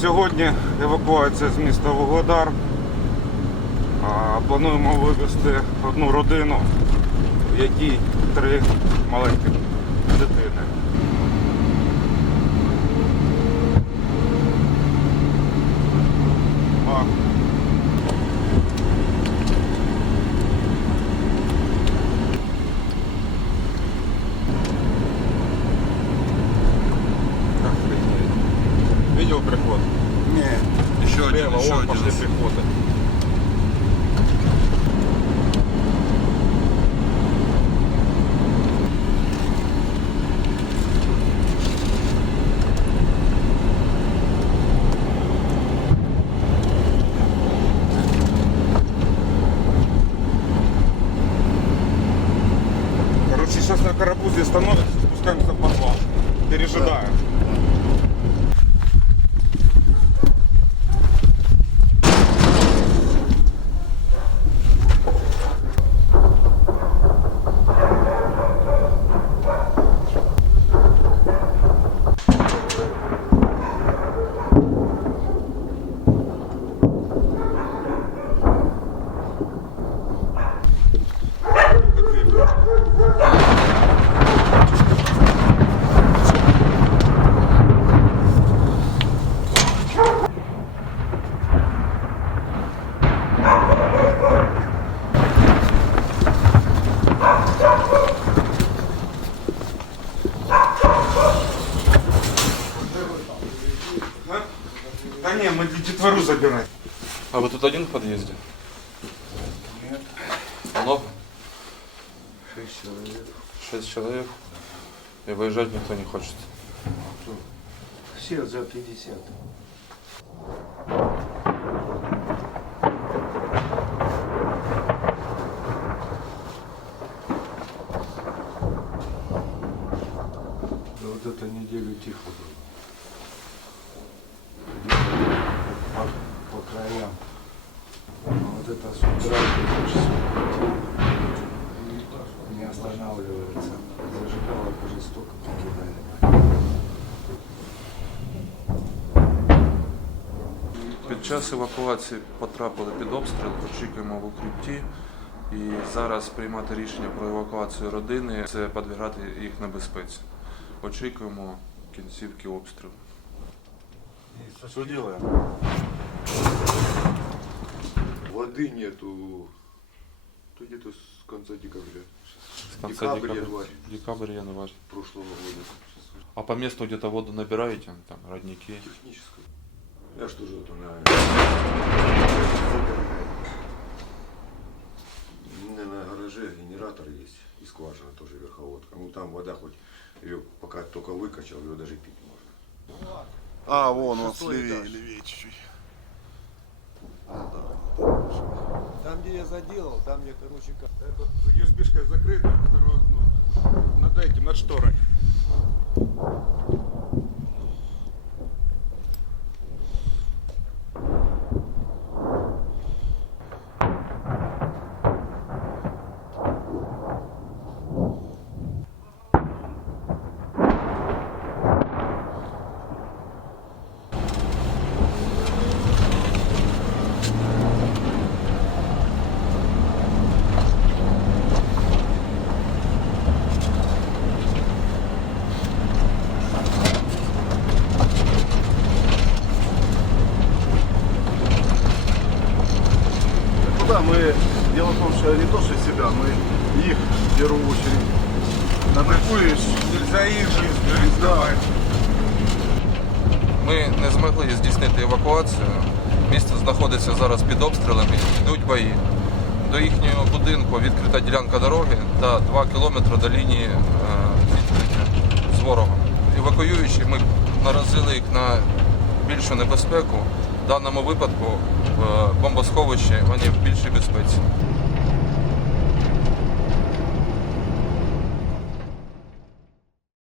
Сьогодні евакуація з міста Вугледар. Плануємо вивезти одну родину, в якій три маленькі дитини. Слева, еще вон пошли пехоты. Короче, сейчас на карапузе становится, спускаемся в подвал. Пережидаем. Да не, мы детвору забирать. А вы тут один в подъезде? Нет. Много? Шесть человек. Шесть человек. И выезжать никто не хочет. Все за 50. Да вот эту неделю тихо было. Вот это с не останавливается. Зажигалок уже столько покидали. Під час евакуації потрапили під обстріл, очікуємо в укритті. І зараз приймати рішення про евакуацію родини це підвергати їх небезпеці. Очікуємо кінцівки обстрілу. Что делаем? Воды нету. То где-то с конца декабря З кінця Декабрь, декабря, январь. декабрь, январь. прошлого года. А по месту где-то воду набираете, там родники. Техническое. Я что же это на... У меня на гараже генератор есть и скважина тоже верховодка. Ну там вода хоть ее пока только выкачал, ее даже пить можно. А, вон он левее, левее чуть-чуть. Там, где я заделал, там мне, короче, как... Это USB-шкой закрыто, второе окно. Над этим, над шторой. Дело в том, что не то, что себя, мы их в первую очередь надыкуешь. Нельзя их жизнь рисковать. Ми не змогли здійснити евакуацію. Місто знаходиться зараз під обстрілами, йдуть бої. До їхнього будинку відкрита ділянка дороги та 2 кілометри до лінії е, зіткнення з ворогом. Евакуюючи, ми наразили їх на більшу небезпеку. В даному випадку в бомбосховищі вони в більшій безпеці.